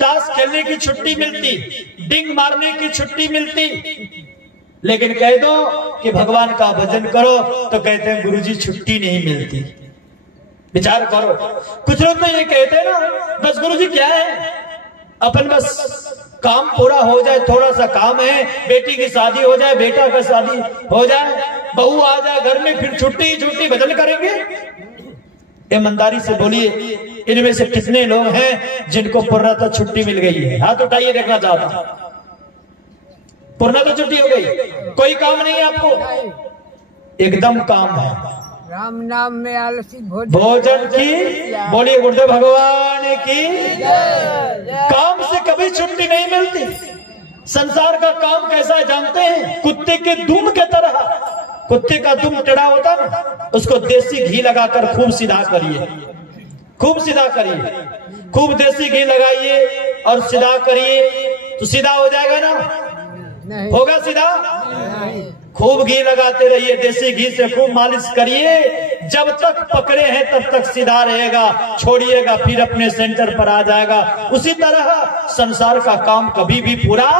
ताश खेलने की छुट्टी मिलती, डिंग मारने की छुट्टी मिलती, लेकिन कह दो कि भगवान का भजन करो तो कहते हैं गुरुजी छुट्टी नहीं मिलती। विचार करो, कुछ लोग तो ये कहते हैं ना, बस गुरुजी क्या है, अपन बस काम पूरा हो जाए, थोड़ा सा काम है, बेटी की शादी हो जाए, बेटा का शादी हो जाए, बहू आ जाए घर में, फिर छुट्टी छुट्टी भजन करेंगे। ईमानदारी से बोलिए, इनमें से कितने लोग हैं जिनको पूर्णतः छुट्टी मिल गई है? हाथ उठाइए, देखना चाहता हूं। पूर्णतः छुट्टी हो गई, कोई काम नहीं है आपको? एकदम काम है। राम नाम में आलसी भोजन की, बोलिए गुरुदेव भगवान की। काम से कभी छुट्टी नहीं मिलती। संसार का काम कैसा है जानते हैं? कुत्ते के दुम के तरह। कुत्ते का दुम टेढ़ा होता ना, उसको देसी घी लगाकर खूब सीधा करिए, खूब सीधा करिए, खूब देसी घी लगाइए और सीधा करिए तो सीधा हो जाएगा ना? नहीं। होगा सीधा? खूब घी लगाते रहिए, देसी घी से खूब मालिश करिए, जब तक पकड़े हैं तब तक सीधा रहेगा, छोड़िएगा फिर अपने सेंटर पर आ जाएगा। उसी तरह संसार का काम कभी भी पूरा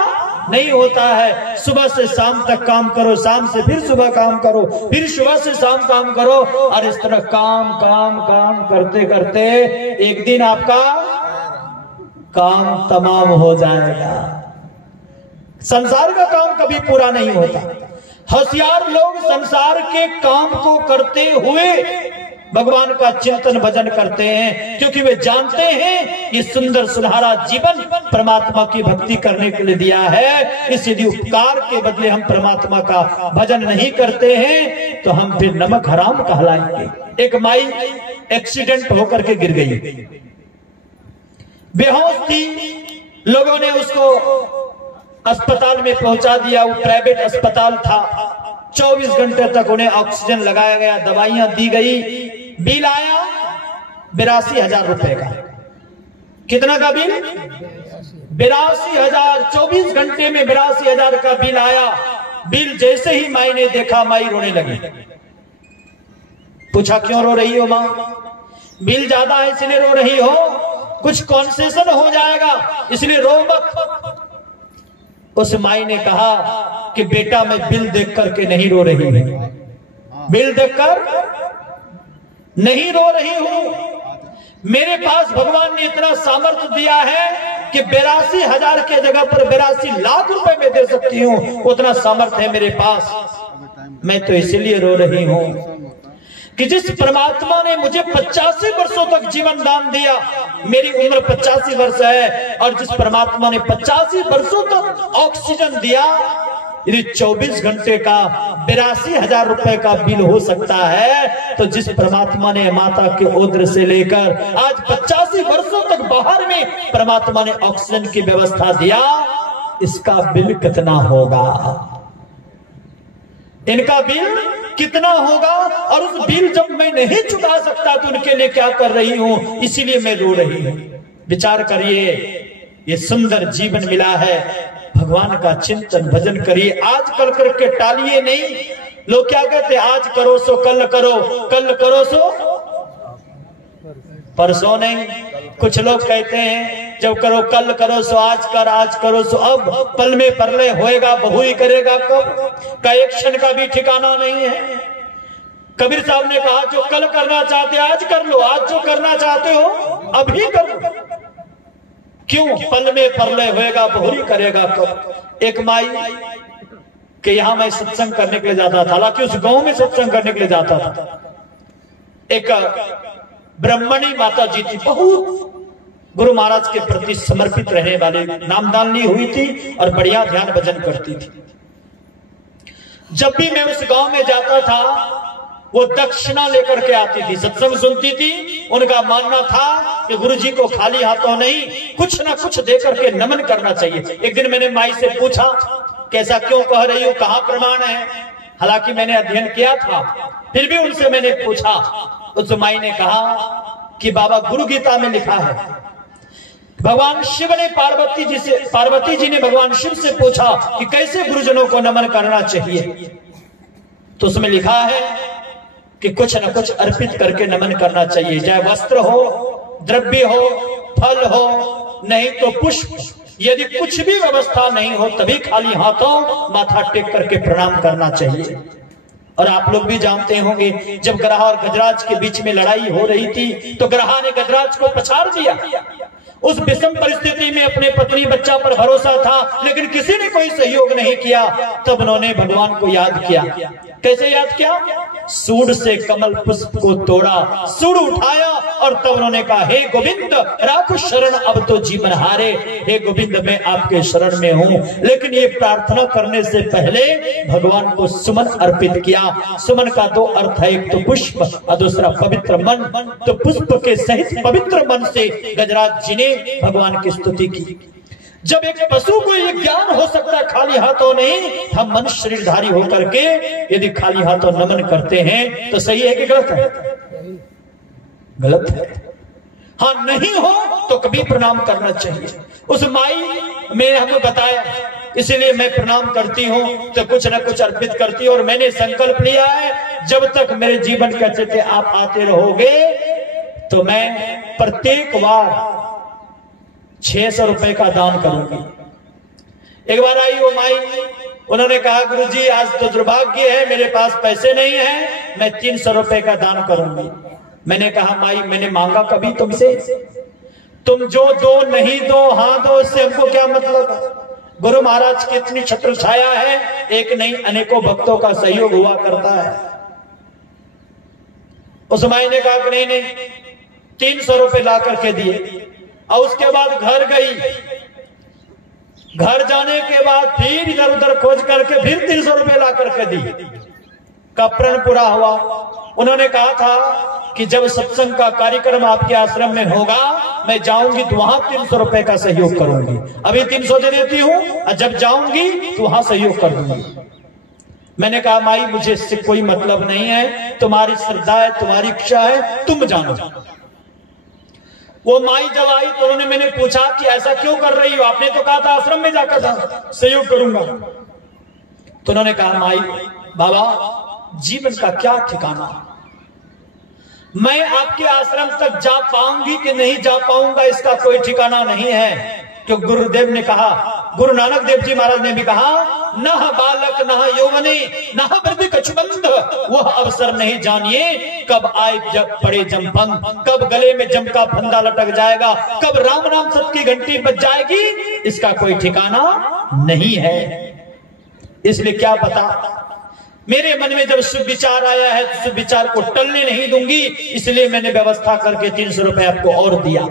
नहीं होता है। सुबह से शाम तक काम करो, शाम से फिर सुबह काम करो, फिर सुबह से शाम काम करो, और इस तरह काम काम काम करते करते एक दिन आपका काम तमाम हो जाएगा। संसार का काम कभी पूरा नहीं होता। होशियार लोग संसार के काम को करते हुए भगवान का चिंतन भजन करते हैं, क्योंकि वे जानते हैं ये सुंदर सुनहरा जीवन परमात्मा की भक्ति करने के लिए दिया है। इस यदि उपकार के बदले हम परमात्मा का भजन नहीं करते हैं तो हम फिर नमक हराम कहलाएंगे। एक माई एक्सीडेंट होकर के गिर गई, बेहोश थी, लोगों ने उसको अस्पताल में पहुंचा दिया। वो प्राइवेट अस्पताल था, 24 घंटे तक उन्हें ऑक्सीजन लगाया गया, दवाइयां दी गई। बिल आया 82,000 रुपए का। कितना का बिल? 82,000। 24 घंटे में 82,000 का बिल आया। बिल जैसे ही माई ने देखा, माई रोने लगी। पूछा क्यों रो रही हो मां? बिल ज्यादा है इसलिए रो रही हो, कुछ कॉन्सेशन हो जाएगा इसलिए रो मत। उस माई ने कहा कि बेटा मैं बिल देख करके नहीं रो रही हूं, बिल देखकर नहीं रो रही हूं। मेरे पास भगवान ने इतना सामर्थ्य दिया है कि 82,000 के जगह पर 82 लाख रुपए में दे सकती हूं, उतना सामर्थ्य है मेरे पास। मैं तो इसलिए रो रही हूं कि जिस परमात्मा ने मुझे 85 वर्षों तक जीवन दान दिया, मेरी उम्र 85 वर्ष है, और जिस परमात्मा ने 85 वर्षों तक ऑक्सीजन दिया, यदि 24 घंटे का 82,000 रुपए का बिल हो सकता है, तो जिस परमात्मा ने माता के उदर से लेकर आज 85 वर्षों तक बाहर में परमात्मा ने ऑक्सीजन की व्यवस्था दिया, इसका बिल कितना होगा? इनका बिल कितना होगा? और उस बिल जब मैं नहीं चुका सकता तो उनके लिए क्या कर रही हूं, इसीलिए मैं रो रही हूं। विचार करिए, ये सुंदर जीवन मिला है, भगवान का चिंतन भजन करिए। आज कल करके टालिए नहीं। लोग क्या कहते हैं? आज करो सो कल करो, कल करो सो परसों नहीं। कुछ लोग कहते हैं जब करो कल करो सो आज कर, आज करो सो अब, पल में परले होएगा बहु ही करेगा कब, का एक क्षण का भी ठिकाना नहीं है। कबीर साहब ने कहा जो कल करना चाहते आज कर लो, आज जो करना चाहते हो अभी कर लो। क्यों? पल में परले होएगा बहु ही करेगा कब। एक माई के यहां मैं सत्संग करने के लिए जाता था, हालांकि उस गांव में सत्संग करने के लिए जाता था। एक ब्रह्मणी माता जी थी, बहुत गुरु महाराज के प्रति समर्पित रहने वाले, नामदान ली हुई थी और बढ़िया ध्यान भजन करती थी। जब भी मैं उस गांव में जाता था वो दक्षिणा लेकर के आती थी, सत्संग सुनती थी। उनका मानना था कि गुरु जी को खाली हाथों नहीं, कुछ ना कुछ देकर के नमन करना चाहिए। एक दिन मैंने माई से पूछा कैसा क्यों कह रही हो, कहां प्रमाण है? हालांकि मैंने अध्ययन किया था, फिर भी उनसे मैंने पूछा। उस माई ने कहा कि बाबा गुरु गीता में लिखा है, भगवान शिव ने पार्वती जी ने भगवान शिव से पूछा कि कैसे गुरुजनों को नमन करना चाहिए, तो उसमें लिखा है कि कुछ न कुछ अर्पित करके नमन करना चाहिए, चाहे वस्त्र हो, द्रव्य हो, फल हो, नहीं तो पुष्प, यदि कुछ भी व्यवस्था नहीं हो तभी खाली हाथों माथा टेक करके प्रणाम करना चाहिए। और आप लोग भी जानते होंगे, जब ग्रहा और गजराज के बीच में लड़ाई हो रही थी तो ग्रहा ने गजराज को पछाड़ दिया। उस विषम परिस्थिति में अपने पत्नी बच्चा पर भरोसा था, लेकिन किसी ने कोई सहयोग नहीं किया। तब उन्होंने भगवान को याद किया। कैसे याद किया? सूंड से कमल पुष्प को तोड़ा, सूंड उठाया और तब उन्होंने कहा, हे गोविंद राखो शरण अब तो जीवन हारे। हे गोविंद मैं आपके शरण में हूँ। लेकिन ये प्रार्थना करने से पहले भगवान को सुमन अर्पित किया। सुमन का दो अर्थ है, एक तो पुष्प और दूसरा पवित्र मन। तो पुष्प के सहित पवित्र मन से गजराज जी ने भगवान की स्तुति की। जब एक पशु को ये ज्ञान हो सकता है खाली हाथों नहीं, हम मनुष्य शरीरधारी होकर के यदि खाली हाथों नमन करते हैं तो सही है कि गलत है? गलत है। हाँ, नहीं हो तो कभी प्रणाम करना चाहिए। उस माई में हमें बताया, इसीलिए मैं प्रणाम करती हूँ तो कुछ न कुछ अर्पित करती हूँ। और मैंने संकल्प लिया है, जब तक मेरे जीवन के अच्छे से आप आते रहोगे तो मैं प्रत्येक बार 600 रुपए का दान करूंगी। एक बार आई वो माई, उन्होंने कहा, गुरुजी आज तो दुर्भाग्य है, मेरे पास पैसे नहीं है, मैं 300 रुपए का दान करूंगी। मैंने कहा, माई मैंने मांगा कभी तुमसे? तुम जो दो नहीं दो, हाँ दो, इससे हमको क्या मतलब? गुरु महाराज की इतनी छत्र छाया है, एक नहीं अनेकों भक्तों का सहयोग हुआ करता है। उस माई ने कहा कि नहीं 300 रुपए ला करके दिए। और उसके बाद घर गई। घर जाने के बाद फिर इधर उधर खोज करके फिर 300 रुपए ला करके दी। का प्रण पूरा हुआ। उन्होंने कहा था कि जब सत्संग का कार्यक्रम आपके आश्रम में होगा, मैं जाऊंगी तो वहां 300 रुपए का सहयोग करूंगी। अभी 300 दे देती हूँ और जब जाऊंगी तो वहां सहयोग कर दूंगी। मैंने कहा, माई मुझे इससे कोई मतलब नहीं है, तुम्हारी श्रद्धा है, तुम्हारी इच्छा है, तुम जानो। वो माई जब आई तो उन्होंने मैंने पूछा कि ऐसा क्यों कर रही हो? आपने तो कहा था आश्रम में जाकर सहयोग करूंगा। तो उन्होंने कहा, माई बाबा जीवन का क्या ठिकाना, मैं आपके आश्रम तक जा पाऊंगी कि नहीं जा पाऊंगा इसका कोई ठिकाना नहीं है। क्योंकि गुरुदेव ने कहा, गुरु नानक देव जी महाराज ने भी कहा, न बालक न यौवने न वृद्धि कछुबंध, वह अवसर नहीं जानिए कब आए जब पड़े जमभंग, कब गले में जम का फंदा लटक जाएगा, कब राम राम सत की घंटी बज जाएगी, इसका कोई ठिकाना नहीं है। इसलिए क्या पता, मेरे मन में जब शुभ विचार आया है तो शुभ विचार को टलने नहीं दूंगी। इसलिए मैंने व्यवस्था करके 300 रुपए आपको और दिया।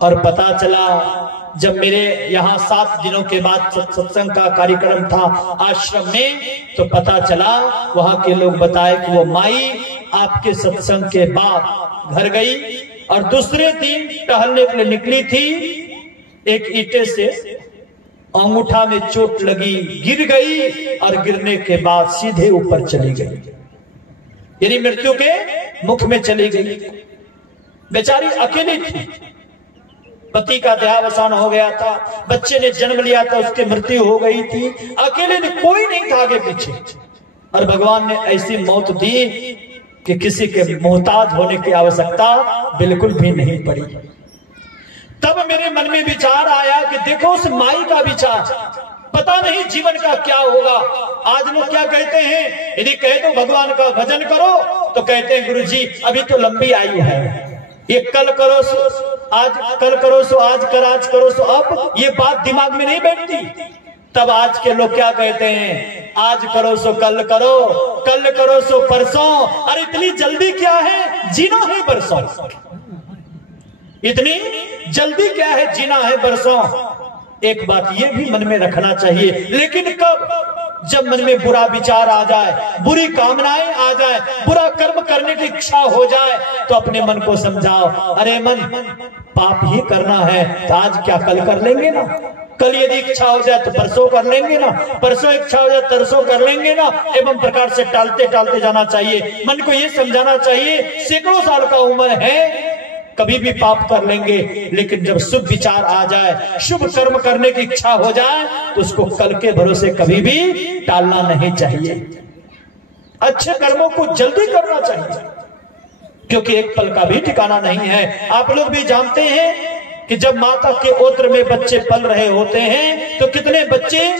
और पता चला जब मेरे यहाँ 7 दिनों के बाद सत्संग का कार्यक्रम था आश्रम में, तो पता चला वहां के लोग बताए कि वो माई आपके सत्संग के बाद घर गई और दूसरे दिन टहलने के लिए निकली थी। एक ईंटे से अंगूठा में चोट लगी, गिर गई और गिरने के बाद सीधे ऊपर चली गई, यानी मृत्यु के मुख में चली गई। बेचारी अकेली थी, पति का देहावसान हो गया था, बच्चे ने जन्म लिया था, उसकी मृत्यु हो गई थी, अकेले ने कोई नहीं था आगे पीछे। और भगवान ने ऐसी मौत दी कि किसी के मोहताज होने की आवश्यकता बिल्कुल भी नहीं पड़ी। तब मेरे मन में विचार आया कि देखो उस माई का विचार, पता नहीं जीवन का क्या होगा। आज लोग क्या कहते हैं, यदि कहे तो भगवान का भजन करो तो कहते हैं गुरुजी अभी तो लंबी आयु है, ये कल करो सो आज, कल करो सो आज, कर आज करो सो अब, ये बात दिमाग में नहीं बैठती। तब आज के लोग क्या कहते हैं, आज करो सो कल करो, कल करो सो परसों। अरे इतनी जल्दी क्या है, जीना है बरसों। इतनी जल्दी क्या है, जीना है बरसों। एक बात ये भी मन में रखना चाहिए, लेकिन कब, जब मन में बुरा विचार आ जाए, बुरी कामनाएं आ जाए, बुरा कर्म करने की इच्छा हो जाए, तो अपने मन को समझाओ, अरे मन पाप ही करना है तो आज क्या कल कर लेंगे ना, कल यदि इच्छा हो जाए तो परसों कर लेंगे ना, परसों इच्छा हो जाए तरसों कर लेंगे ना। एवं प्रकार से टालते टालते जाना चाहिए। मन को ये समझाना चाहिए सैकड़ों साल का उम्र है, कभी भी पाप कर लेंगे, लेकिन जब शुभ विचार आ जाए, शुभ कर्म करने की इच्छा हो जाए, तो उसको कल के भरोसे कभी भी टालना नहीं चाहिए। अच्छे कर्मों को जल्दी करना चाहिए, क्योंकि एक पल का भी ठिकाना नहीं है। आप लोग भी जानते हैं कि जब माता के ओत्र में बच्चे पल रहे होते हैं तो कितने बच्चे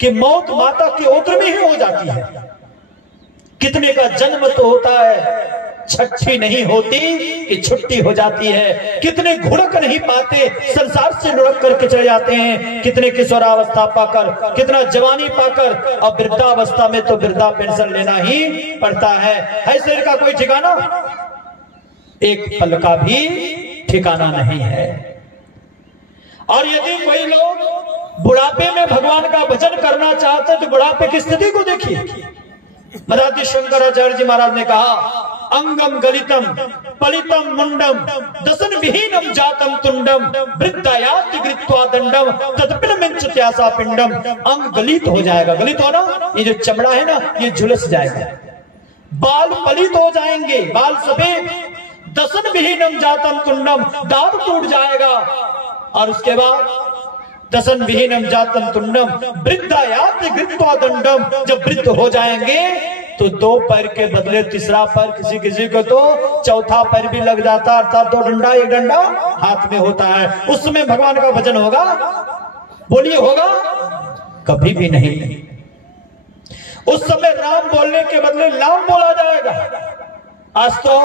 की मौत माता के ओत्र में ही हो जाती है, कितने का जन्म तो होता है छठी नहीं होती कि छुट्टी हो जाती है, कितने घुड़क नहीं पाते संसार से लुढ़क करके चले जाते हैं, कितने किशोरावस्था पाकर, कितना जवानी पाकर, और वृद्धावस्था में तो वृद्धा पेंशन लेना ही पड़ता है शरीर का कोई ठिकाना, एक पल का भी ठिकाना नहीं है। और यदि कोई लोग बुढ़ापे में भगवान का भजन करना चाहते तो बुढ़ापे की स्थिति को देखिए। मराठी शंकराचार्य जी महाराज ने कहा, अंगम गलितम पलितम मुंडम दसन विहीनम जातम तुंडम वृद्धायाति गृत्वा दंडम तत्पिलमिंचत्यासा पिंडम। अंग गलित हो जाएगा, गलित हो ना, ये जो चमड़ा है ना ये झुलस जाएगा, बाल पलित हो जाएंगे, बाल सफेद, दसन विहीनम जातम तुंडम, दांत टूट जाएगा, और उसके बाद दसन विहीनम जातम तुंडम वृद्धायाति गृत्वा दंडम। जब वृद्ध हो जाएंगे तो दो पैर के बदले तीसरा पैर, किसी किसी को तो चौथा पैर भी लग जाता, अर्थात दो डंडा एक डंडा हाथ में होता है। उस समय भगवान का भजन होगा? बोलिए होगा? कभी भी नहीं। उस समय राम बोलने के बदले लाम बोला जाएगा। आज तो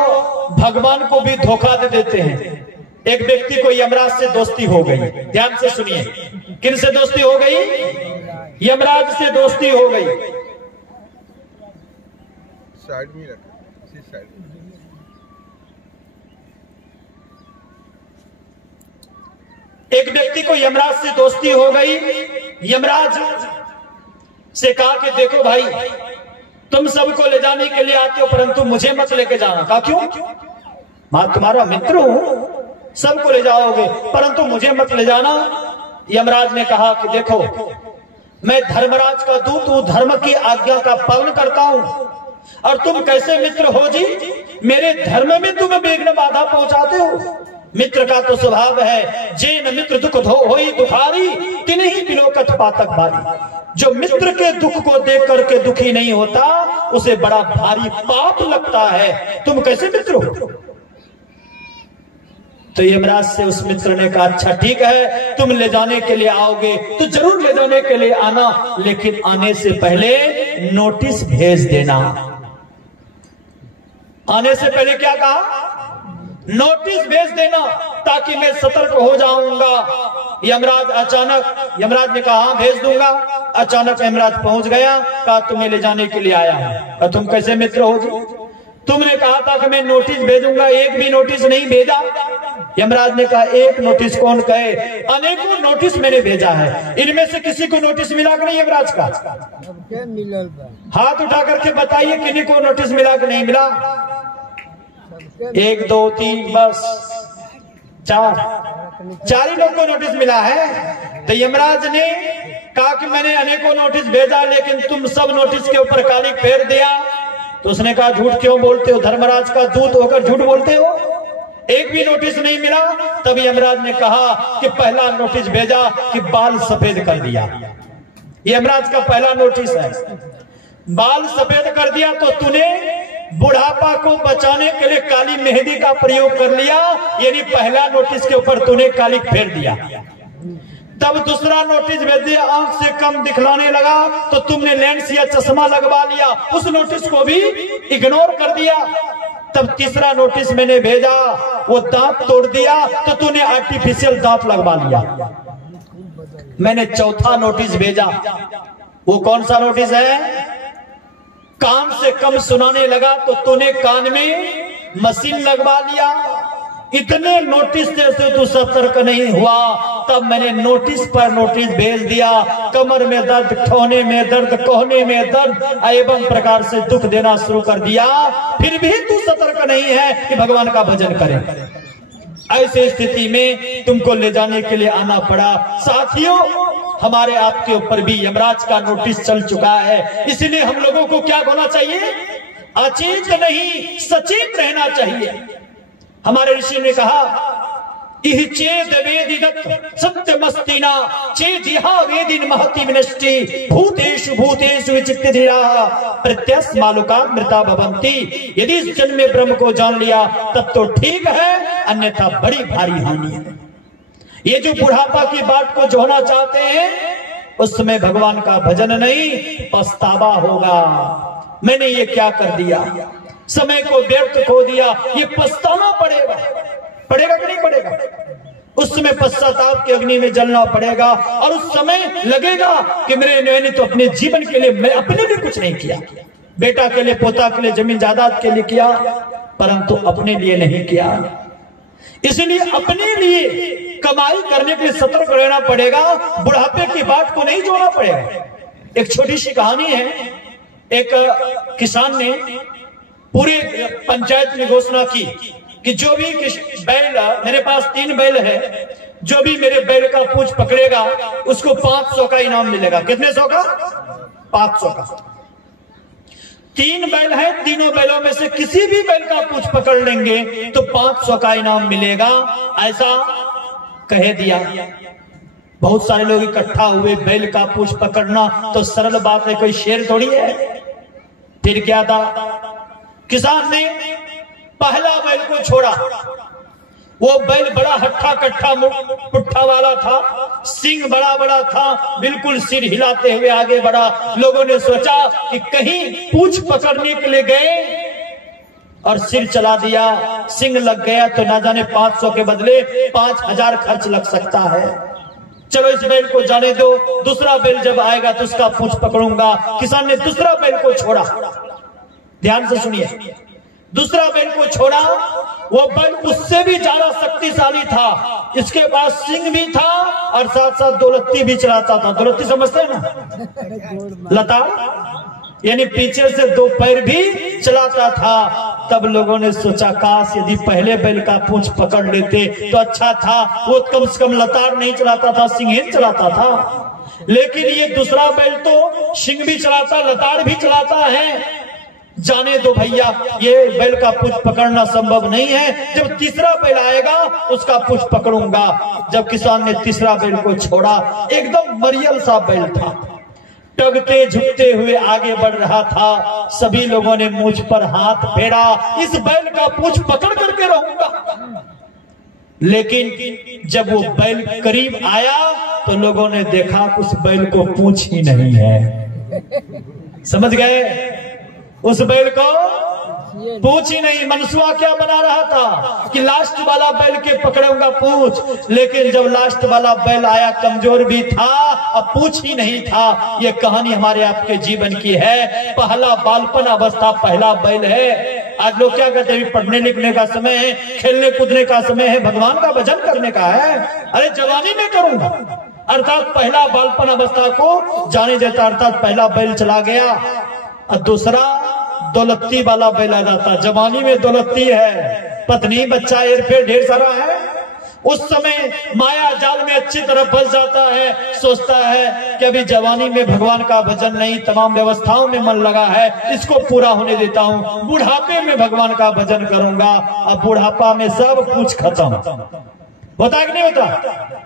भगवान को भी धोखा दे देते हैं। एक व्यक्ति को यमराज से दोस्ती हो गई, ध्यान से सुनिए, किन से दोस्ती हो गई? यमराज से दोस्ती हो गई। साइड में रखा, इसी साइड में। एक व्यक्ति को यमराज से दोस्ती हो गई। यमराज से कहा कि देखो भाई, तुम सबको ले जाने के लिए आते हो परंतु मुझे मत लेके जाना। कहा क्यों? मैं तुम्हारा मित्र हूं, सबको ले जाओगे परंतु मुझे मत ले जाना। यमराज ने कहा कि देखो, मैं धर्मराज का दूत हूं, धर्म की आज्ञा का पालन करता हूं, और तुम कैसे मित्र हो जी? मेरे धर्म में तुम विघ्न बाधा पहुंचाते हो। मित्र का तो स्वभाव है, जे न मित्र दुख धो होई दुखारी तिन्हीं बिलोकत पातक भारी। जो मित्र के दुख को देख करके दुखी नहीं होता उसे बड़ा भारी पाप लगता है। तुम कैसे मित्र हो? तो यमराज से उस मित्र ने कहा, अच्छा ठीक है, तुम ले जाने के लिए आओगे तो जरूर ले जाने के लिए आना, लेकिन आने से पहले नोटिस भेज देना। आने से पहले क्या कहा? नोटिस भेज देना, ताकि मैं सतर्क हो जाऊंगा। यमराज ने कहा हाँ भेज दूंगा। अचानक यमराज पहुंच गया, कहा तुम्हें ले जाने के लिए आया हूं। तुम कैसे मित्र हो जी? तुमने कहा था कि मैं नोटिस भेजूंगा, एक भी नोटिस नहीं भेजा। यमराज ने कहा एक नोटिस कौन कहे, अनेकों नोटिस मैंने भेजा है। इनमें से किसी को नोटिस मिला कि नहीं यमराज का? हाथ उठा करके बताइए किन्हीं को नोटिस मिला कि नहीं मिला? 1 2 3 बस 4 ही लोग को नोटिस मिला है। तो यमराज ने कहा कि मैंने अनेकों नोटिस भेजा, लेकिन तुम सब नोटिस के ऊपर कालिक फेर दिया। तो उसने कहा झूठ क्यों बोलते हो? धर्मराज का दूत होकर झूठ बोलते हो? एक भी नोटिस नहीं मिला। तब यमराज ने कहा कि पहला नोटिस भेजा कि बाल सफेद कर दिया। यमराज का पहला नोटिस है, बाल सफेद कर दिया तो तूने बुढ़ापा को बचाने के लिए काली मेहंदी का प्रयोग कर लिया, यानी पहला नोटिस के ऊपर तूने कालिक फेर दिया। तब दूसरा नोटिस भेज दिया, आंख से कम दिखलाने लगा तो तुमने लेंस या चश्मा लगवा लिया, उस नोटिस को भी इग्नोर कर दिया। तब तीसरा नोटिस मैंने भेजा, वो दांत तोड़ दिया तो तूने आर्टिफिशियल दांत लगवा लिया। मैंने चौथा नोटिस भेजा, वो कौन सा नोटिस है? कान से कम सुनाने लगा तो तूने कान में मशीन लगवा लिया। इतने नोटिस से तू सतर्क नहीं हुआ, तब मैंने नोटिस पर नोटिस भेज दिया। कमर में दर्द, ठोने में दर्द, कोहने में दर्द एवं प्रकार से दुख देना शुरू कर दिया, फिर भी तू सतर्क नहीं है कि भगवान का भजन करे। ऐसी स्थिति में तुमको ले जाने के लिए आना पड़ा। साथियों, हमारे आपके ऊपर भी यमराज का नोटिस चल चुका है, इसलिए हम लोगों को क्या होना चाहिए? अचेत नहीं सचेत रहना चाहिए। हमारे ऋषि ने कहा, इह चेद वेदिदत्त सत्यमस्तिना चेदिहा वेदिन महति विनष्टि भूतेषु भूतेषु विचित्य धीराः प्रत्यस्मालुका मृता भवन्ति। यदि इस जन्म में ब्रह्म को जान लिया तब तो ठीक है, अन्यथा बड़ी भारी हानि है। ये जो बुढ़ापा की बात को जोड़ना चाहते हैं, उसमें भगवान का भजन नहीं, पछतावा होगा। मैंने ये क्या कर दिया, समय को व्यर्थ खो दिया, ये पछताना पड़ेगा। पड़ेगा कि नहीं पड़ेगा? उस समय पश्चाताप की अग्नि में जलना पड़ेगा और उस समय लगेगा कि मैंने तो अपने जीवन के लिए, मैं अपने लिए कुछ नहीं किया। बेटा के लिए, पोता के लिए, जमीन जायदाद के लिए किया, परंतु अपने लिए नहीं किया। इसलिए अपने लिए कमाई करने के लिए सतर्क रहना पड़ेगा, बुढ़ापे की बात को नहीं जोड़ना पड़ेगा। एक छोटी सी कहानी है। एक किसान ने पूरे पंचायत में घोषणा की कि जो भी बैल, मेरे पास 3 बैल है, जो भी मेरे बैल का पूंछ पकड़ेगा उसको 500 का इनाम मिलेगा। कितने सौ का? 500 का। 3 बैल है, तीनों बैलों में से किसी भी बैल का पूंछ पकड़ लेंगे तो 500 का इनाम मिलेगा, ऐसा कह दिया। बहुत सारे लोग इकट्ठा हुए। बैल का पूंछ पकड़ना तो सरल बात है, कोई शेर थोड़ी है। फिर क्या था, किसान ने पहला बैल को छोड़ा। वो बैल बड़ा हट्ठा कट्ठा पुट्ठा वाला था, सिंग बड़ा बड़ा था, बिल्कुल सिर हिलाते हुए आगे बढ़ा। लोगों ने सोचा कि कहीं पूंछ पकड़ने के लिए गए और सिर चला दिया, सिंग लग गया तो ना जाने 500 के बदले 5000 खर्च लग सकता है। चलो इस बैल को जाने दो, दूसरा बैल जब आएगा तो उसका पूंछ पकड़ूंगा। किसान ने दूसरा बैल को छोड़ा। ध्यान से सुनिए, दूसरा बैल को छोड़ा। वो बैल उससे भी ज्यादा शक्तिशाली था, इसके पास सिंग भी था और साथ साथ दौलत्ती भी चलाता था। दौलत्ती समझते हैं ना, लताड़, यानी पीछे से 2 पैर भी चलाता था। तब लोगों ने सोचा काश यदि पहले बैल का पूंछ पकड़ लेते तो अच्छा था, वो कम से कम लताड़ नहीं चलाता था, सिंह चलाता था। लेकिन ये दूसरा बैल तो सिंह भी चलाता, लताड़ भी चलाता है। जाने दो भैया, ये बैल का पूंछ पकड़ना संभव नहीं है, जब तीसरा बैल आएगा उसका पूंछ पकड़ूंगा। जब किसान ने तीसरा बैल को छोड़ा, एकदम मरियल सा बैल था, टगते झुकते हुए आगे बढ़ रहा था। सभी लोगों ने मुझ पर हाथ फेरा, इस बैल का पूंछ पकड़ करके रहूंगा। लेकिन जब वो बैल करीब आया तो लोगों ने देखा उस बैल को पूंछ ही नहीं है। समझ गए? उस बैल को पूंछ ही नहीं। मनसुआ क्या बना रहा था कि लास्ट वाला बैल के पकड़ूंगा पूंछ, लेकिन जब लास्ट वाला बैल आया कमजोर भी था, अब पूंछ ही नहीं था। ये कहानी हमारे आपके जीवन की है। पहला बालपन अवस्था पहला बैल है। आज लोग क्या कहते हैं, पढ़ने लिखने का समय है, खेलने कूदने का समय है, भगवान का भजन करने का है। अरे जवानी में करूंगा, अर्थात पहला बालपन अवस्था को जाने देता, अर्थात पहला बैल चला गया और दूसरा दौलत्ती वाला बैल आ जाता। जवानी में दौलत्ती है, पत्नी बच्चा एरफेर ढेर सारा है। उस समय माया जाल में अच्छी तरह फंस जाता है, सोचता है कि अभी जवानी में भगवान का भजन नहीं, तमाम व्यवस्थाओं में मन लगा है, इसको पूरा होने देता हूँ, बुढ़ापे में भगवान का भजन करूंगा। अब बुढ़ापा में सब कुछ खत्म होता है कि नहीं होता?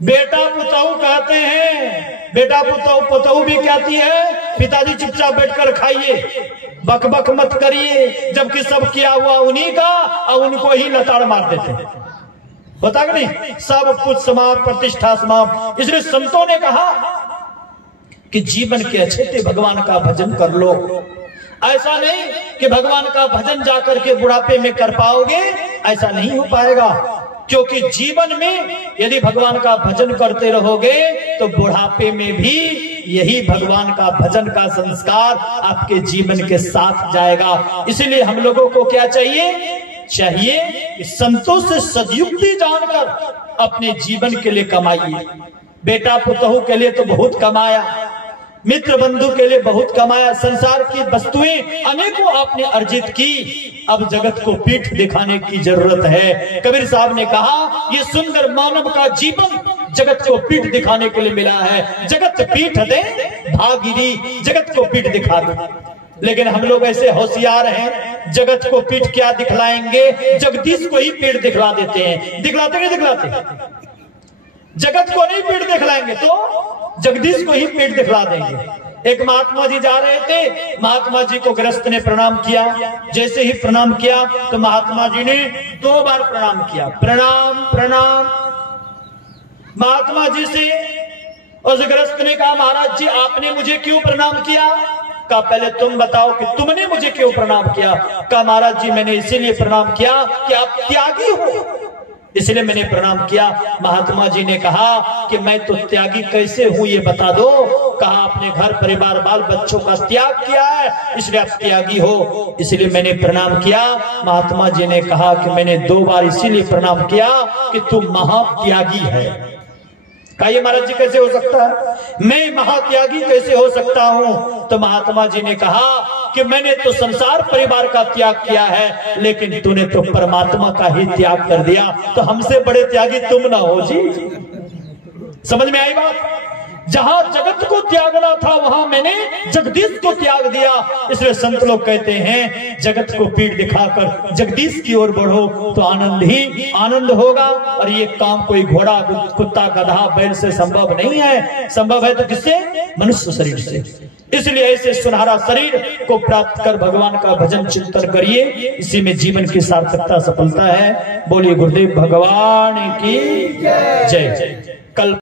बेटा पुताऊ कहते हैं, बेटा पुताऊ पुताऊ भी कहती है पिताजी चुपचाप बैठकर खाइए, बक बक मत करिए, जबकि सब किया हुआ उन्हीं का और उनको ही लताड़ मार देते। बता कि नहीं, सब कुछ समाप्त, प्रतिष्ठा समाप्त। इसलिए संतों ने कहा कि जीवन के अच्छे थे भगवान का भजन कर लो। ऐसा नहीं कि भगवान का भजन जाकर के बुढ़ापे में कर पाओगे, ऐसा नहीं हो पाएगा। क्योंकि जीवन में यदि भगवान का भजन करते रहोगे तो बुढ़ापे में भी यही भगवान का भजन का संस्कार आपके जीवन के साथ जाएगा। इसीलिए हम लोगों को क्या चाहिए कि संतों से सदयुक्ति जानकर अपने जीवन के लिए कमाइए। बेटा पुतहु के लिए तो बहुत कमाया, मित्र बंधु के लिए बहुत कमाया, संसार की वस्तुएं अनेकों आपने अर्जित की, अब जगत को पीठ दिखाने की जरूरत है। कबीर साहब ने कहा ये सुंदर मानव का जीवन जगत को पीठ दिखाने के लिए मिला है। जगत पीठ दे भागीरी, जगत को पीठ दिखा दे। लेकिन हम लोग ऐसे होशियार हैं, जगत को पीठ क्या दिखलाएंगे, जगदीश को ही पीठ दिखला देते हैं। दिखलाते नहीं दिखलाते, जगत को नहीं पीठ दिखलाएंगे तो जगदीश को ही पीठ दिखला देंगे। एक महात्मा जी जा रहे थे, महात्मा जी को गृहस्थ ने प्रणाम किया। जैसे ही प्रणाम किया तो महात्मा जी ने 2 बार प्रणाम किया, प्रणाम प्रणाम। महात्मा जी से उस गृहस्थ ने कहा, महाराज जी आपने मुझे क्यों प्रणाम किया? कहा पहले तुम बताओ कि तुमने मुझे क्यों प्रणाम किया? कहा महाराज जी मैंने इसीलिए प्रणाम किया कि आप त्यागी हो, इसलिए मैंने प्रणाम किया। महात्मा जी ने कहा कि मैं तो त्यागी कैसे हूं ये बता दो। कहा आपने घर परिवार बाल बच्चों का त्याग किया है, इसलिए आप त्यागी हो, इसलिए मैंने प्रणाम किया। महात्मा जी ने कहा कि मैंने 2 बार इसीलिए प्रणाम किया कि तू महात्यागी है। कहिए महाराज जी कैसे हो सकता है, मैं महात्यागी कैसे हो सकता हूं? तो महात्मा जी ने कहा कि मैंने तो संसार परिवार का त्याग किया है, लेकिन तूने तो परमात्मा का ही त्याग कर दिया, तो हमसे बड़े त्यागी तुम ना हो जी। समझ में आई बात? जहां जगत को त्यागना था वहां मैंने जगदीश को त्याग दिया। इसलिए संत लोग कहते हैं जगत को पीठ दिखाकर जगदीश की ओर बढ़ो तो आनंद ही आनंद होगा। और ये काम कोई घोड़ा कुत्ता गधा बैल से संभव नहीं है, संभव है तो किससे? मनुष्य शरीर से। इसलिए ऐसे सुनहरा शरीर को प्राप्त कर भगवान का भजन चिंतन करिए, इसी में जीवन की सार्थकता सफलता है। बोलिए गुरुदेव भगवान की जय। कल